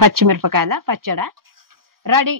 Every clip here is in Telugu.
పచ్చిమిరపకాయల పచ్చడి రెడీ.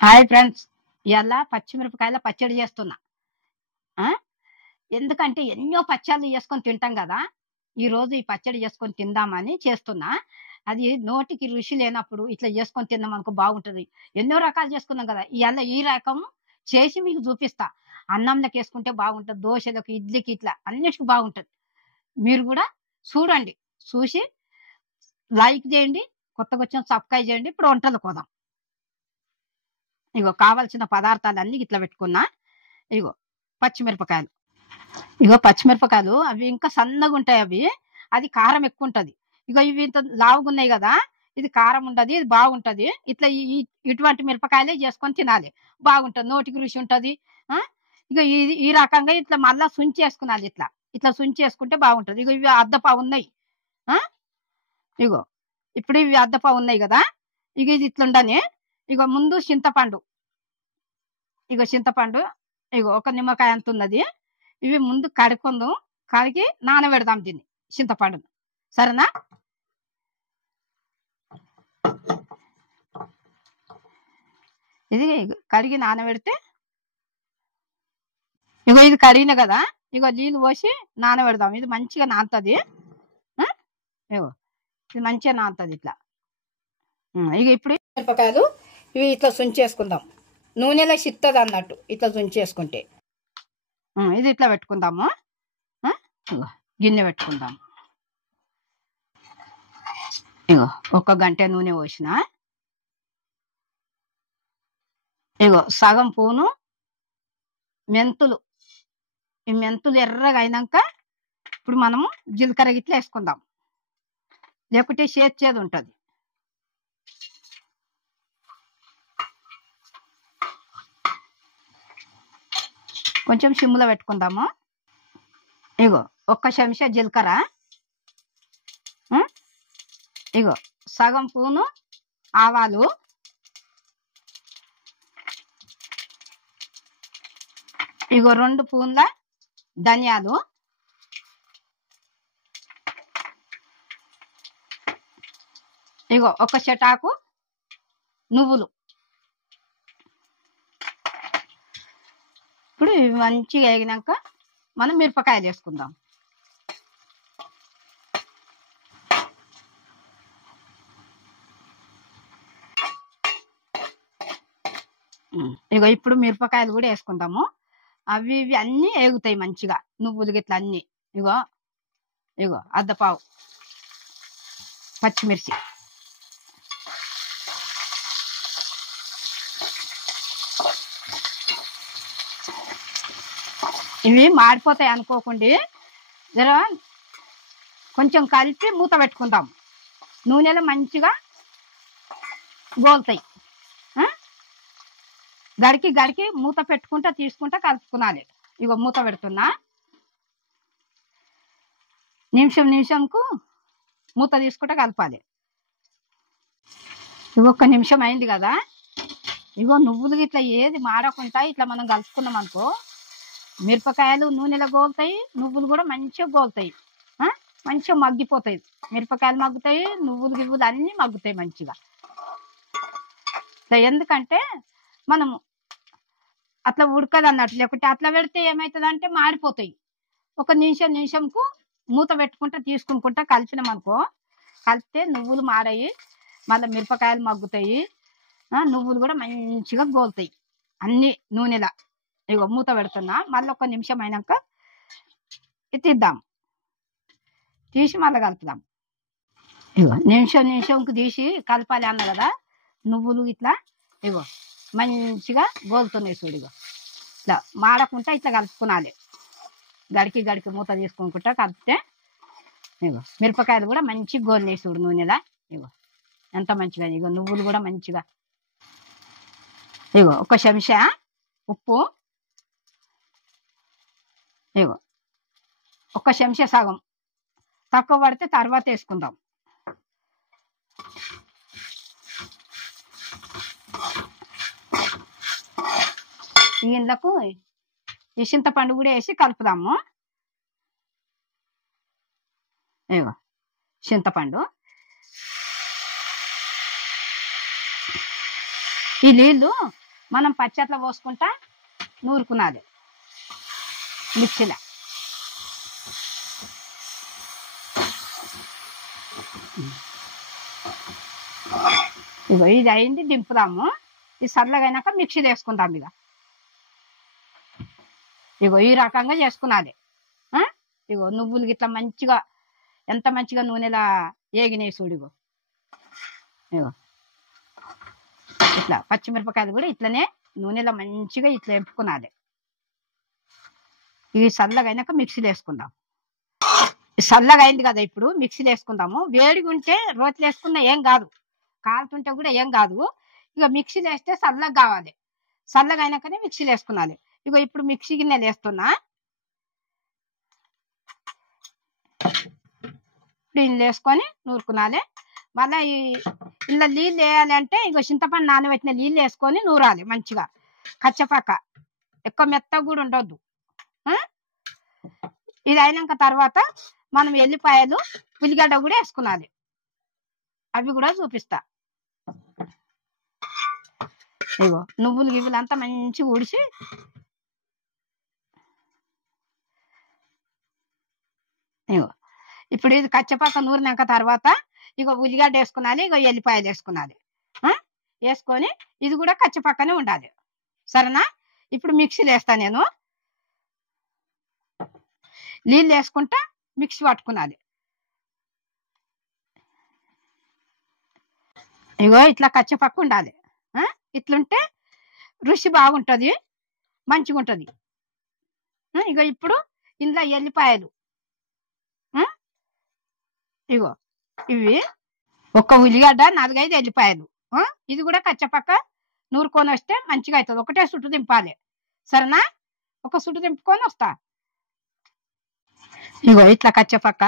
హాయ్ ఫ్రెండ్స్, ఇలా పచ్చిమిరపకాయల పచ్చడి చేస్తున్నా. ఎందుకంటే ఎన్నో పచ్చళ్ళు చేసుకొని తింటాం కదా, ఈ రోజు ఈ పచ్చడి చేసుకొని తిందామని చేస్తున్నా. అది నోటికి రుచి లేనప్పుడు ఇట్లా చేసుకొని తిన్నాం అనుకో బాగుంటుంది. ఎన్నో రకాలు చేసుకున్నాం కదా, ఇవాళ ఈ రకం చేసి మీకు చూపిస్తా. అన్నంలోకి వేసుకుంటే బాగుంటుంది, దోశలకు, ఇడ్లీకి, ఇట్లా అన్నిటికీ బాగుంటుంది. మీరు కూడా చూడండి, చూసి లైక్ చేయండి, కొత్తగా వచ్చిన సబ్స్క్రైబ్ చేయండి. ఇప్పుడు వంటలు కోదాం. ఇగో కావాల్సిన పదార్థాలన్నీ ఇట్లా పెట్టుకున్నా. ఇగో పచ్చిమిరపకాయలు, ఇగో పచ్చిమిరపకాయలు అవి ఇంకా సన్నగా ఉంటాయి, అవి అది కారం ఎక్కువ ఉంటది. ఇగో ఇవి ఇంత లావుగా ఉన్నాయి కదా, ఇది కారం ఉండదు, ఇది బాగుంటది. ఇట్లా ఇటువంటి మిరపకాయలే చేసుకొని తినాలి, బాగుంటది, నోటికి రుచి ఉంటది. ఇక ఈ రకంగా ఇట్లా మళ్ళా సుంచి వేసుకున్నాలి, ఇట్లా ఇట్లా సుంచి వేసుకుంటే బాగుంటది. ఇగో ఇవి అద్దపావు ఉన్నాయి. ఇగో ఇప్పుడు ఇవి అద్దపావు ఉన్నాయి కదా, ఇక ఇది ఇట్లుండని. ఇగో ముందు చింతపండు, ఇగో చింతపండు, ఇగో ఒక నిమ్మకాయ అంత ఉన్నది. ఇవి ముందు కడుక్కుందాం, కడిగి నానబెడదాం దీన్ని, చింతపండును. సరేనా? ఇది కడిగి నానబెడితే, ఇగో ఇది కడిగిన కదా, ఇగో నీళ్ళు పోసి నానబెడదాం. ఇది మంచిగా నానుతుంది. ఇగో ఇది మంచిగా నానుతుంది ఇట్లా. ఇక ఇప్పుడు మిరపకాయలు ఇవి ఇట్లా సుంచేసుకుందాం, నూనెలో చిత్తది అన్నట్టు ఇట్లా సుంచేసుకుంటే. ఇది ఇట్లా పెట్టుకుందాము. గిన్నె పెట్టుకుందాం. ఇగో 1 గంట నూనె పోసిన. ఇగో సగం పూను మెంతులు, ఈ మెంతులు ఎర్రగా అయినాక ఇప్పుడు మనము జీలకర్ర గిట్లా వేసుకుందాం, లేకుంటే చేదు ఉంటుంది. కొంచెం సిమ్లో పెట్టుకుందాము. ఇగో 1 చెంచా జీలకర్ర, ఇగో సగం పూను ఆవాలు, ఇగో 2 పూన్ల ధనియాలు, ఇగో 1 చెటాకు నువ్వులు. ఇప్పుడు ఇవి మంచిగా వేగినాక మనం మిరపకాయలు వేసుకుందాం. ఇగో ఇప్పుడు మిరపకాయలు కూడా వేసుకుందాము. అవి ఇవి అన్నీ వేగుతాయి మంచిగా, నువ్వులు గిట్లా అన్నీ. ఇగో ఇగో అద్దపావు పచ్చిమిర్చి, ఇవి మాడిపోతాయి అనుకోకుండా జర కొంచెం కలిపి మూత పెట్టుకుందాం, నూనెలో మంచిగా గోలుతాయి. గడికి గడికి మూత పెట్టుకుంటా తీసుకుంటా కలుపుకునాలి. ఇగో మూత పెడుతున్నా, నిమిషంకు మూత తీసుకుంటా కలపాలి. ఇగో 1 నిమిషం అయింది కదా, ఇగో నువ్వులు ఇట్లా ఏది మాడకుండా ఇట్లా మనం కలుపుకున్నాం అనుకో, మిరపకాయలు నూనెలో గోలుతాయి, నువ్వులు కూడా మంచిగా గోలుతాయి, మంచిగా మగ్గిపోతాయి. మిరపకాయలు మగ్గుతాయి, నువ్వులు అన్నీ మగ్గుతాయి మంచిగా. ఎందుకంటే మనము అట్లా ఉడకదు అన్నట్టు, లేకుంటే అట్లా పెడితే ఏమవుతుంది అంటే మాడిపోతాయి. 1 నిమిషంకు మూత పెట్టుకుంటా తీసుకుంటా కలిపినాం అనుకో, కలిపితే నువ్వులు మాడాయి, మళ్ళీ మిరపకాయలు మగ్గుతాయి, నువ్వులు కూడా మంచిగా గోలుతాయి అన్నీ నూనెలా. ఇగో మూత పెడుతున్నా, మళ్ళీ 1 నిమిషం అయినాక తీద్దాం, తీసి మళ్ళీ కలుపుదాం. ఇగో నిమిషంకు తీసి కలపాలి అన్న కదా, నువ్వులు ఇట్లా ఇగో మంచిగా గోలుతున్నాయి చూడు. ఇగో ఇట్లా మాడకుండా ఇట్లా కలుపుకునాలి, గడికి గడికి మూత తీసుకుంటా కలిపితే. ఇగో మిరపకాయలు కూడా మంచిగా గోలినాయి చూడు నూనెలా. ఇగో ఎంత మంచిగా, ఇగో నువ్వులు కూడా మంచిగా. ఇగో 1 చెంచా ఉప్పు, ఇగో 1 చెంచా సగం, తక్కువ పడితే తర్వాత వేసుకుందాం. ఇందులోకి ఈ చింతపండు కూడా వేసి కలుపుదాము. ఇగో చింతపండు, ఈ నీళ్ళు మనం పచ్చట్ల పోసుకుంటా నూరుకున్నది మిక్సీలో. ఇగో ఇది అయింది, దింపుదాము. ఇది చల్లగైనాక మిక్సీలో వేసుకుందాం. ఇగో ఈ రకంగా చేసుకున్నది. ఇగో నువ్వులు గిట్లా మంచిగా, ఎంత మంచిగా నూనెలా ఏగినాయి చూడిగో. ఇగో ఇట్లా పచ్చిమిరపకాయలు కూడా ఇట్లనే నూనెలో మంచిగా ఇట్లా ఎంపుకున్నది. ఇవి చల్లగా అయినాక మిక్సీలో వేసుకుందాం. చల్లగా అయింది కదా, ఇప్పుడు మిక్సీలో వేసుకుందాము. వేడిగా ఉంటే రోట్లు వేసుకున్నా ఏం కాదు, కాలుతుంటే కూడా ఏం కాదు. ఇక మిక్సీలో వేస్తే చల్లగా కావాలి. చల్లగా అయినాకనే మిక్సీలో వేసుకున్నది. ఇగో ఇప్పుడు మిక్సీ గిన్నెలు వేస్తున్నా. ఇప్పుడు ఇల్లు వేసుకొని నూరుకునాలి. మళ్ళీ ఇలా నీళ్ళు వేయాలి అంటే ఇగో చింతపండు నానబెట్టిన నీళ్ళు వేసుకొని నూరాలి మంచిగా, కచ్చపక్క. ఎక్కువ మెత్తగా కూడా ఉండొద్దు. ఇది అయినాక తర్వాత మనం ఎల్లిపాయలు, ఉల్లిగడ్డ కూడా వేసుకున్నది. అవి కూడా చూపిస్తా. ఇగో నువ్వులు గివ్వులు అంతా మంచిగా ఊడిసి ఇగో ఇప్పుడు ఇది కచ్చపక్క నూరినాక తర్వాత ఇగో ఉల్లిగడ్డ వేసుకున్నది, ఇగో ఎల్లిపాయలు వేసుకున్నది. వేసుకొని ఇది కూడా కచ్చపక్కనే ఉండాలి. సరేనా? ఇప్పుడు మిక్సీలో వేస్తా నేను. నీళ్ళు వేసుకుంటా మిక్సీ పట్టుకున్నది. ఇగో ఇట్లా కచ్చపక్క ఉండాలి. ఇట్లుంటే రుచి బాగుంటుంది, మంచిగా ఉంటుంది. ఇగో ఇప్పుడు ఇందులో ఎల్లిపాయలు, ఇగో ఇవి ఒక్క ఉల్లిగడ్డ, 4-5 ఎల్లిపాయలు. ఇది కూడా కచ్చపక్క నూరుకొని వస్తే మంచిగా అవుతుంది. ఒకటే సుట్టు దింపాలి. సరేనా? ఒక సుట్టు దింపుకొని వస్తా. ఇగో ఇట్లా కచ్చపక్క.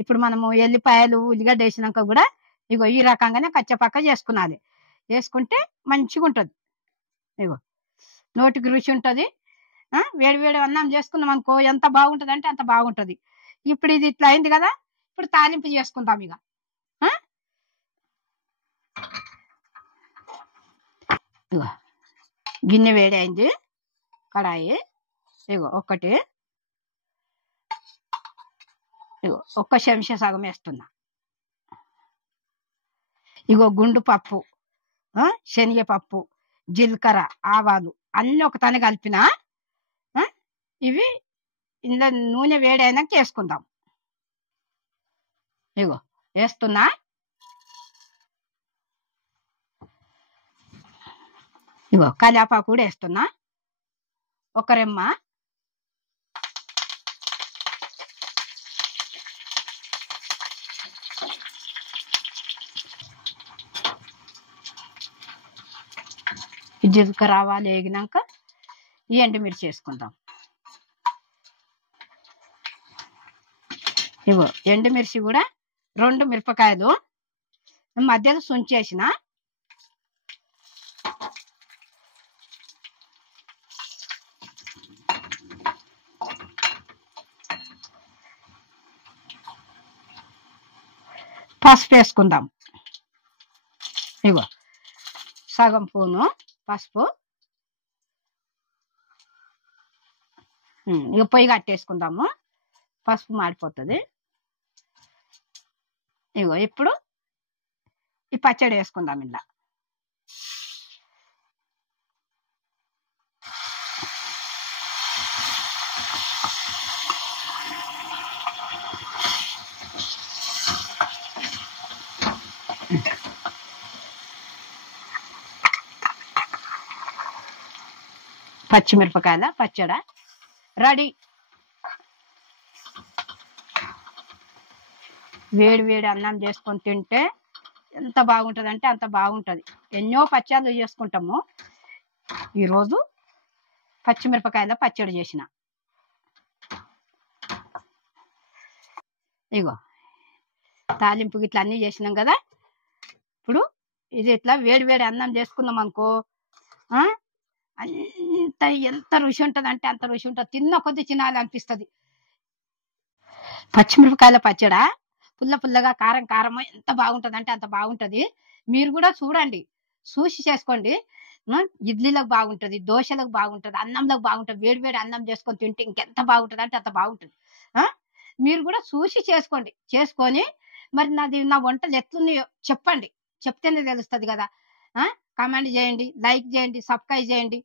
ఇప్పుడు మనము ఎల్లిపాయలు, ఉల్లిగడ్డ వేసినాక కూడా ఇగో ఈ రకంగానే కచ్చపక్క చేసుకున్నది. వేసుకుంటే మంచిగా ఉంటుంది. ఇగో నోటికి రుచి ఉంటుంది. వేడి వేడి అన్నం చేసుకున్నాం అనుకో ఎంత బాగుంటుంది అంటే అంత బాగుంటుంది. ఇప్పుడు ఇది ఇట్లా అయింది కదా, ఇప్పుడు తాలింపు చేసుకుందాం. ఇక ఇగో గిన్నె వేడి అయింది, కడాయి. ఇగో ఒకటి, ఇగో ఒక్క చెంచా సగం వేస్తున్నా. ఇగో గుండు పప్పు, శనగపప్పు, జీలకర్ర, ఆవాలు అన్నీ ఒక తన కలిపిన. ఇవి ఇందులో నూనె వేడి అయినాక వేసుకుందాం. ఇగో వేస్తున్నా. ఇగో కరివేపాకు కూడా వేస్తున్నా, ఒక రెమ్మ. జీలకర్ర, ఆవాలు వేగినాక ఈ ఎండుమిర్చి వేసుకుందాం. ఇగో ఎండుమిర్చి కూడా 2 మిరపకాయలు మధ్యలో సుంచేసిన. పసుపు వేసుకుందాం. ఇగో సగం స్పూను పసుపు. ఇక పొయ్యి కట్టేసుకుందాము, పసుపు మాడిపోతుంది. ఇగో ఇప్పుడు ఈ పచ్చడి వేసుకుందాం. ఇలా పచ్చిమిరపకాయల పచ్చడి రెడీ. వేడి వేడి అన్నం చేసుకొని తింటే ఎంత బాగుంటుంది అంటే అంత బాగుంటుంది. ఎన్నో పచ్చళ్ళు చేసుకుంటాము. ఈరోజు పచ్చిమిరపకాయల పచ్చడి చేసిన. ఇగో తాలింపు ఇట్లా అన్నీ చేసినాం కదా. ఇప్పుడు ఇది ఇట్లా వేడి వేడి అన్నం చేసుకున్నాం అనుకో అంత ఎంత రుచి ఉంటదంటే అంత రుచి ఉంటది. తిన్న కొద్దీ తినాలనిపిస్తది. పచ్చిమిరపకాయల పచ్చడా పుల్ల పుల్లగా, కారం కారం ఎంత బాగుంటదంటే అంత బాగుంటది. మీరు గూడా చూడండి. చూసి చేసుకోండి. ఇడ్లీలకు బాగుంటది, దోసలకు బాగుంటది, అన్నంలోకి బాగుంటది. వేడి వేడి అన్నం చేసుకొని తింటే ఇంకెంత బాగుంటదంటే అంత బాగుంటది. ఆ! మీరు గూడా చూసి చేసుకోండి. చేసుకొని మరి నా వంటలు ఎట్లున్నాయో చెప్పండి. చెప్తేనే తెలుస్తది గదా! ఆ! కామెంట్ జేయండి, లైక్ జేయండి, సబ్‌స్క్రైబ్ జేయండి.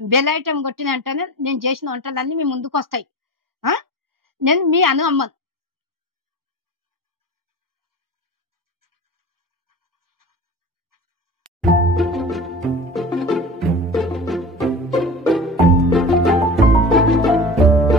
బెల్ ఐటెమ్ కొట్టిన వెంటనే నేను చేసిన వంటలన్నీ మీ ముందుకొస్తాయి. ఆ! నేను మీ అమ్మను.